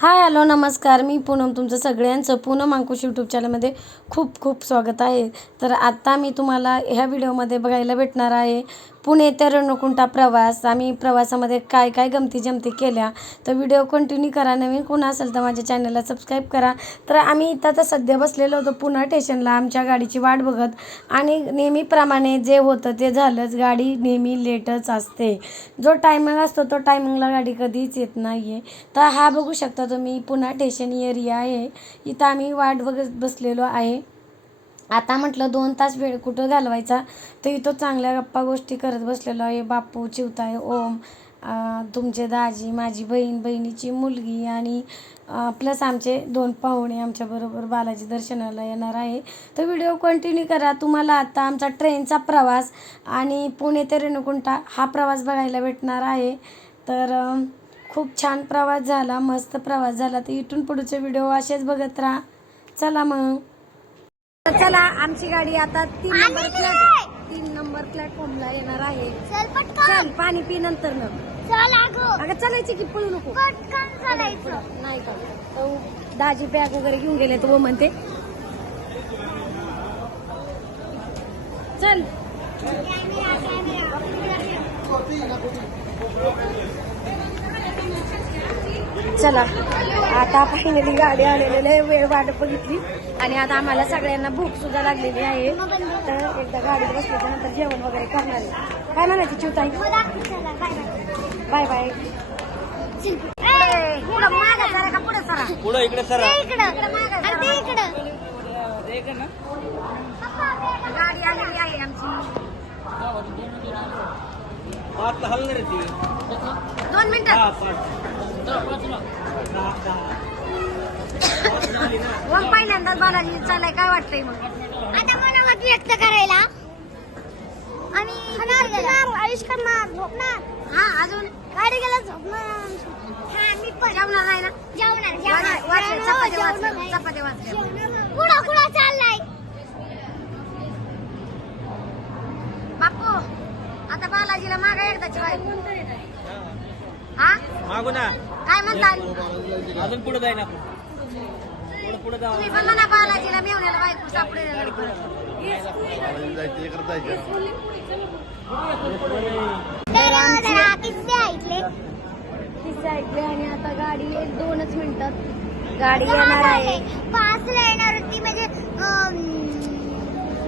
Hi hello नमस्कार. मी पूनम तुमचं सगळ्यांचं पूनम अंकुश यूट्यूब चॅनलमध्ये खूप खूप स्वागत आहे. तर आत्ता मी तुम्हाला ह्या व्हिडिओमध्ये बघायला भेटणार आहे. पुणे ते रेणुकुंटा प्रवास. आम्ही प्रवासामध्ये काय काय गमती जमती केल्या? तर व्हिडिओ कंटिन्यू करा. नवीन कोण असेल तर माझ्या चॅनलला सबस्क्राईब करा. तर आम्ही इथं तर सध्या बसलेलो होतो पुणे स्टेशनला आमच्या गाडीची वाट बघत. आणि नेहमीप्रमाणे जे होतं ते झालंच. गाडी नेहमी लेटच असते. जो टायमिंग असतो तो टायमिंगला गाडी कधीच येत नाही आहे तर हा बघू शकता तुम्ही पुन्हा स्टेशन एरिया आहे. इथं आम्ही वाट बघत बसलेलो आहे. आता म्हटलं दोन तास वेळ कुठं घालवायचा? तर इथं चांगल्या गप्पा गोष्टी करत बसलेलो आहे. बापू चिवताय ओम तुमचे दाजी माझी बहीण बहिणीची मुलगी आणि प्लस आमचे दोन पाहुणे आमच्याबरोबर बालाजी दर्शनाला येणार आहे. तर व्हिडिओ कंटिन्यू करा. तुम्हाला आता आमचा ट्रेनचा प्रवास आणि पुणे ते रेणुकुंटा हा प्रवास बघायला भेटणार आहे. तर खूप छान प्रवास झाला मस्त प्रवास झाला. तर इथून पुढचे व्हिडिओ असेच बघत राहा. चला मग. तर चला आमची गाडी आता तीन नंबर प्लॅट तीन नंबर प्लॅटफॉर्मला येणार आहे. चल पटकन! चल पाणी पी नंतर न चल अगं अगं चालायची की पळू नको? पटकन चालायचं! नाही का? तो दाजी बॅग वगैरे घेऊन गेले तो म्हणते. चल. चला आता फायनली गाडी आलेली आहे वेळ वाट बघितली. आणि आता आम्हाला सगळ्यांना भूक सुद्धा लागलेली आहे. तर एकदा गाडीत बसल्याच्या नंतर जेवण वगैरे करणार आहे. काय म्हणायची चिवताई? चला. Bye bye. Bye bye. चल ए, पुढं मागं जरा का पुढं सरा इकडे गाडी आलेली आहे आमची. पाच हलणार आहे ती. दोन मिनिटं. हा पाच. मग पहिल्यांदाच बालाजी चालाय काय वाटतंय मग? आता मला मत व्यक्त करायला. आणि खाणार आयुष करणार झोपणार. हा अजून? गाडी गेला झोपणार. हा मी पण. जेवणार नाही ना? जेवणार वाचले, जेवणार. चपात्या वाचल्या, जेवणार. चपात्या वाचल्या. कुठं कुठं चाललाय बापू आता बालाजीला मागा एकदाची बाई हा? मागू ना काय म्हणताल अजून पुढे जाईन आपण पुढे पुढे जाऊ तुम्ही पण म्हणा बालाजीला मेवण्याला बायको जरा किस्से ऐकले. किस्से ऐकले आणि आता गाडी एक दोनच मिनिटात गाडी येणार आहे. पाचला येणार होती म्हणजे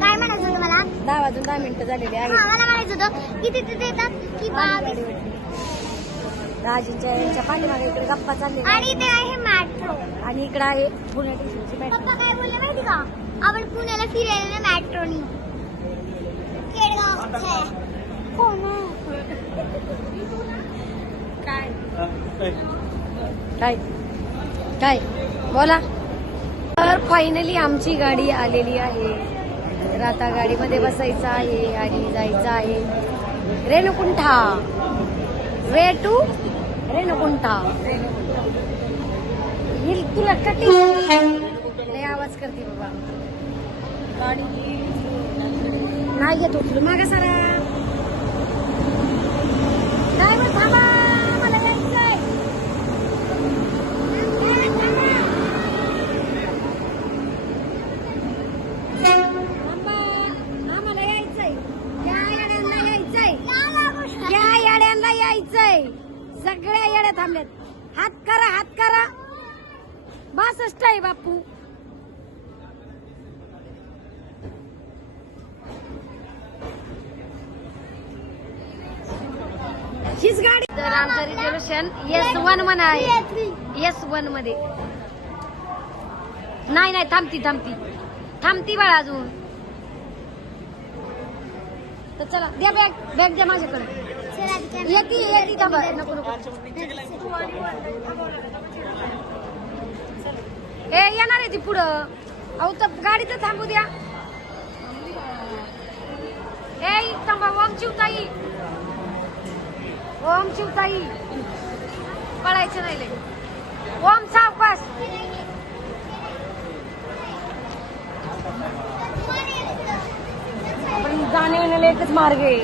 काय म्हणायचं होतं मला? दहा वाजून दहा मिनिटं झालेली हा, आहे मला म्हणायचं होतं की तिथे देतात की बावीस दाजींच्या यांच्या पाठीमागे इकडे गप्पा चालले आणि ते आहे मॅट्रो. आणि इकडे आहे पुणे स्टेशनची पप्पा मेट्रो काय बोलले माहिती का? आपण पुण्याला फिरायला ना मॅट्रोनी. केडगाव छे. हो ना. काय? काय? काय? बोला. तर फायनली आमची गाडी आलेली आहे. तर आता गाडीमध्ये बसायचं आहे आणि जायचं आहे. रेणुकुंठा. Way to Renigunta. तुला कटी लय आवाज करते बाबा. नाही घेतो तुला मागा सारा. ड्रायव्हर थांबा मला यायचंय थांबा आम्हाला यायचंय या येड्यांना यायचंय या येड्यांना यायचंय सगळ्या येड्या थांबल्यात हात करा हात करा बासष्ट आहे बापू हीच गाडी. तर आमचं रिझर्वेशन एस वन वन आहे. एस वनमध्ये. नाही नाही थांबती थांबती. थांबती बाळा अजून. तर चला द्या बॅग बॅग द्या माझ्याकडे. येते येते थांबा नको नको. ए येणार आहे ती पुढं. अहो तर गाडी तर थांबू द्या. ए थांबा ओम ताई. ओम शिवताई पळायचे नाही ओम सावकास आपण जाणे येण्याला एकच मार्ग आहे.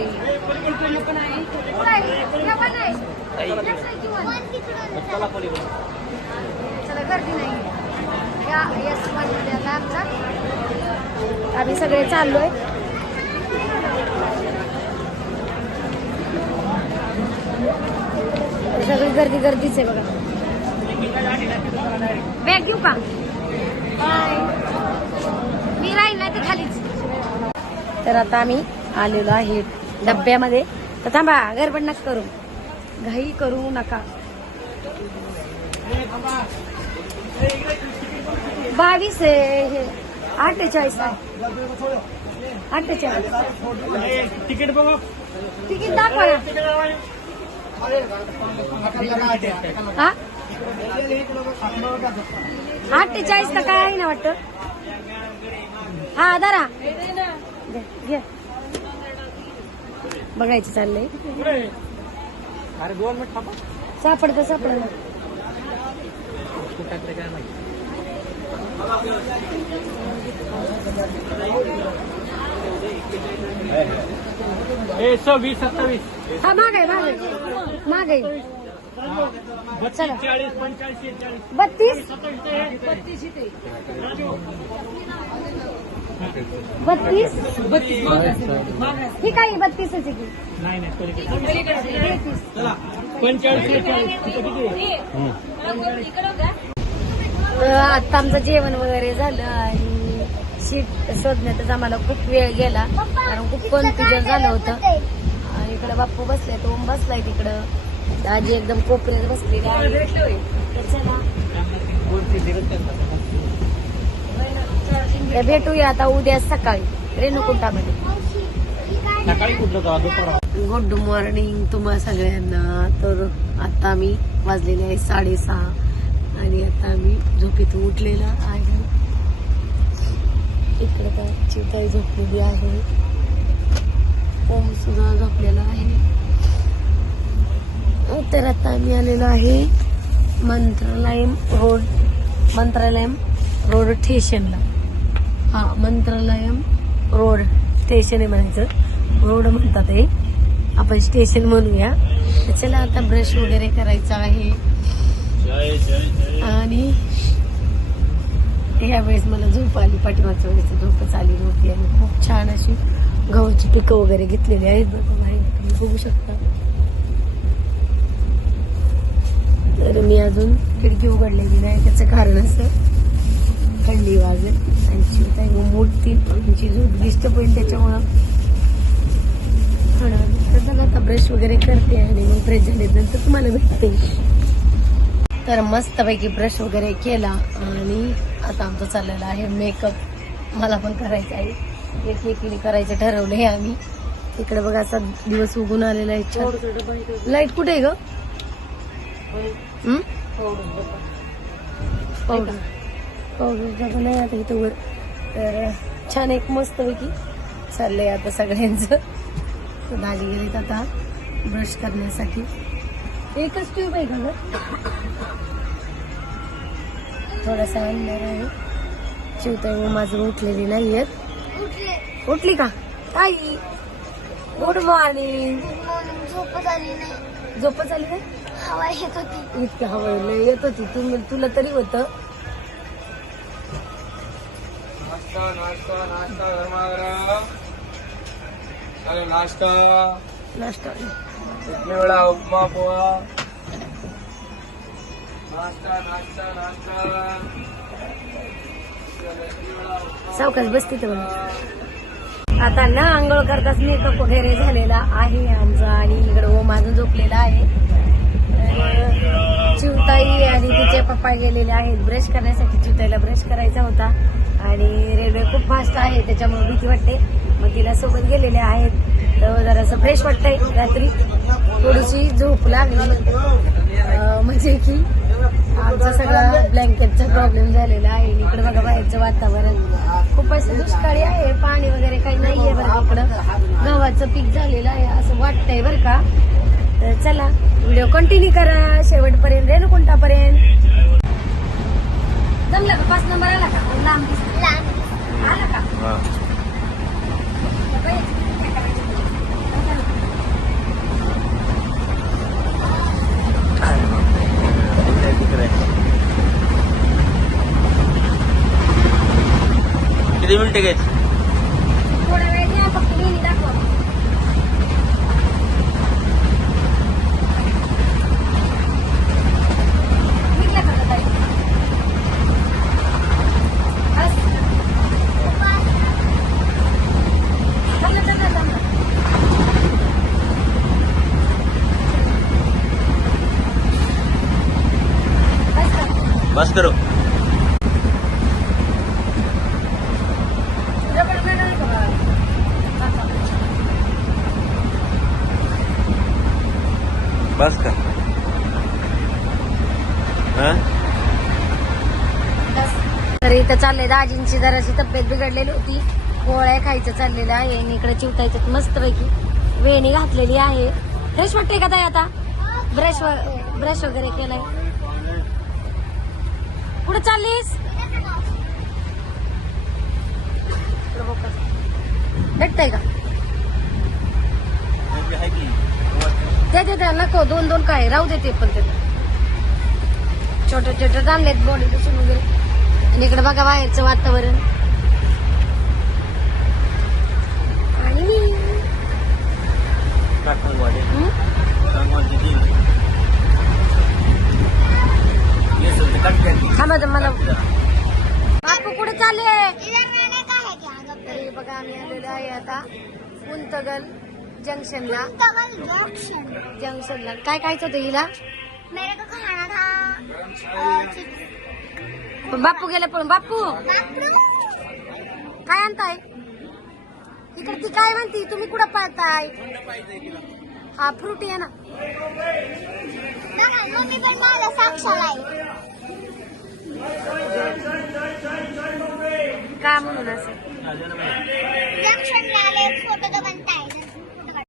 आहे गर्दी नाही. या आमचा. आम्ही सगळे चाललोय. सगळी गर्दी गर्दीच आहे बघा. बॅग घेऊ का? मी राहील नाही तर खालीच. तर आता आम्ही आलेलो आहे डब्यामध्ये. तर थांबा गडबड नका करू. घाई करू नका. बावीस आहे हे. अठ्ठेचाळीस आहे. अठ्ठेचाळीस. तिकीट बघा. तिकीट दाखवा. हा? अठ्ठेचाळीस का काय आहे ना वाटत? हा दारा घे, बघायचं चाललंय. अरे दोन मिनिट सापडत सापडतं. सापडलं टाकलं काय ए सव्वीस सत्तावीस. हा माग आहे माग आहे. माग आहे. चला. चाळीस पंचाळीस चाळीस बत्तीस? बत्तीस ही काय बत्तीस आहे की? नाही नाही तेहतीस. पंचाळीस आता आमचं जेवण वगैरे झालं आणि शीट शोधण्यातच आम्हाला खूप वेळ गेला कारण खूप कन्फ्युजन झालं होतं. आणि इकडं बाप्पू बसले तो ओम बसलाय तिकडं. आजी एकदम कोपऱ्यात बसलेली आहे तर चला. तर भेटूया आता उद्या सकाळी रेणुकुंटामध्ये सकाळी कुठलं होतं दुपार गुड मॉर्निंग तुम्हा सगळ्यांना. तर आता आम्ही वाजलेले आहे साडेसहा. आणि आता आम्ही झोपेतून उठलेला आहे. इकडे काय चिताई झोपलेली आहे. ओम सुद्धा झोपलेला आहे. तर आता आम्ही आलेलो आहे मंत्रालयम रोड मंत्रालयम रोड स्टेशनला. हा मंत्रालयम रोड स्टेशन आहे म्हणायचं. रोड म्हणतात आपण स्टेशन म्हणूया. चला आता ब्रश वगैरे करायचा आहे. आणि यावेळेस मला झोप आली पाठीमागच्या वेळेस झोपच आली नव्हती आणि खूप छान अशी गव्हाची पिकं वगैरे घेतलेली आहेत बघा तुम्ही बघू शकता. तर मी अजून खिडकी उघडलेली नाही त्याचं कारण असं थंडी वाजेल आणि चिवताई मोठी आमची झोप दिसतं पण त्याच्यामुळं. थोडं तर चला आता ब्रश वगैरे करते आणि मग फ्रेश झाल्यानंतर तुम्हाला भेटते. तर मस्तपैकी ब्रश वगैरे केला आणि आता आमचं चाललेलं आहे मेकअप मला पण करायचं आहे. एक एकीने करायचं ठरवलं आहे आम्ही. इकडे बघा असा दिवस उगून आलेला आहे. लाइट कुठे आहे ग? पावडर पावडर नाही आता इथं वर. तर छान एक मस्तपैकी चाललंय आता सगळ्यांचं. दाजी गेलेत आता ब्रश करण्यासाठी. एकच ट्यूब आहे का ग. थोडासा अंधार आहे. चिवताई माझं उठलेली नाहीयेत उठले उठली का ताई गुड मॉर्निंग झोपच आली नाही. झोपच आली काय हवा येत होती. इतकी हवा येत होती. तू तुला तरी होतं. नाश्ता नाश्ता वडा उपमा पोहा? सावकाश बसते तर आता ना आंघोळ करताच मेकअप वगैरे झालेला आहे आमचा आणि इकडं ओ माझं झोपलेला आहे. चिवताई आणि तिचे पप्पा गेलेले आहेत ब्रश करण्यासाठी. चिवताईला ब्रश करायचा होता आणि रेल्वे खूप फास्ट आहे त्याच्यामुळे भीती वाटते. मग तिला सोबत गेलेले आहेत. तर जरासं फ्रेश वाटतंय. रात्री थोडीशी झोप लागली. म्हणजे की ब्लँकेटचा प्रॉब्लेम झालेला आहे. इकडे बघा बाहेरचं वातावरण. खूप असं दुष्काळी आहे. पाणी वगैरे काही नाहीये बरं इकडं. गव्हाचं पीक झालेलं आहे असं वाटतंय बरं का? तर चला व्हिडिओ कंटिन्यू करा. शेवटपर्यंत रेणुकुंटापर्यंत. जमला का? पाच नंबर आला का? लांब दिसला आला का किती मिनिटं घ्यायची बस करो बस का तर इथं चाललंय दाजींची जराशी तब्येत बिघडलेली होती. गोळ्या खायचं चाललेलं आहे आणि इकडे चिवतायचं मस्तपैकी. वेणी घातलेली आहे. फ्रेश वाटते का ताई आता? ब्रश ब्रश वगैरे केलाय. कुठे चाललीस? भेटतय का? ते ते ते नको दोन दोन काय राहू देते पण ते. छोटे छोटे चांगलेत बॉडी दिसून वगैरे. आणि इकडे बघा बाहेरचं वातावरण. आणि. हं? मला बापू कुठे चालले? बघा आम्ही आलेलो आहे आता उंतगल. जंक्शनला. जंक्शनला. काय खायचं होतं हिला? मेरे को खाना था अ, चिप्स पण बापू गेले पण बापू काय आणताय? इकडे ती काय म्हणती? तुम्ही कुठं पाहताय? हा फ्रुटी आहे ना. मम्मी पण माझा साक्षाला आहे. का म्हणून असं? जंक्शन